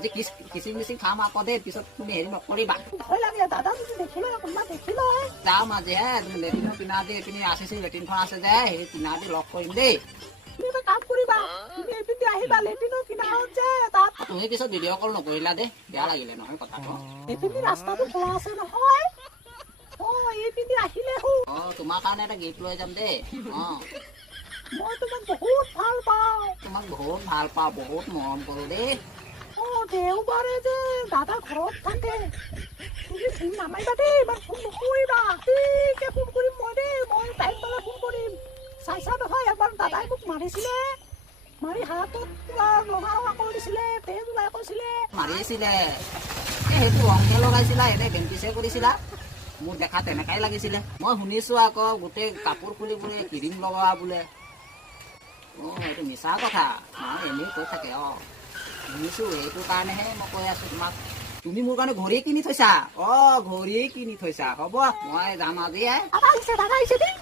আজি কিচিং মিচিং খাম আকৌ দেই, পিছত তুমি হেৰি নকৰিবা। ভয় লাগিলে দাদা, তুমি দেখিলে কোনোবা দেখিলে যাম আজি হে, তুমি লেট্ৰিনৰ কিনাৰদি এইপিনে ACC লেট্ৰিনখন আছে যে সেই কিনাৰদি লগ কৰিম দেই। তুমি এটা কাম কৰিবা, তুমি এইপিনে আহিবা লেট্ৰিনৰ কিনাৰত যে তাত। তুমি পিছত ভিডিঅ' কল নকৰিলা দেই, বেয়া লাগিলে নহয় কথাটো। এইপিনে ৰাস্তাটো খোলা আছে নহয়। এইপিনে আহিলে তোমাৰ কাৰণে এটা গিফ্ট লৈ যাম দেই। মই তোমাক বহুত ভাল পাওঁ। তোমাক বহুত ভাল পাওঁ, বহুত মৰম কৰো দেই। দেওবাৰে যে দাদা ঘৰত থাকে, তুমি ফোন নামাৰিবা দেই, ইমান ফোন নকৰিবা। ঠিকে ফোন কৰিম মই দেই, মই টাইম পালে ফোন কৰিম। চাইছা নহয় এবাৰ দাদাই মোক মাৰিছিলে, মাৰি হাতত পুৰা ৰঙা ৰঙা কৰি দিছিলে, তেজ ওলাই কৈছিলে। মাৰিছিলে সেইটো ৰংহে লগাইছিলা, এনে বেণ্টিছে কৰিছিলা? মোৰ দেখা তেনেকাই লাগিছিলে। মই শুনিছো আকৌ গোটেই কাপোৰ খুলি বোলে ক্ৰীম লগোৱা বোলে। এইটো মিছা কথা, মই এনেই কৈ থাকে। শুনিছো, এইটো কাৰণেহে মই কৈ আছো তোমাক। তুমি মোৰ কাৰণে ঘড়ী কিনি থৈছা? ঘড়ী কিনি থৈছা, হ'ব মই যাম আজি। দাদা আহিছে দেই।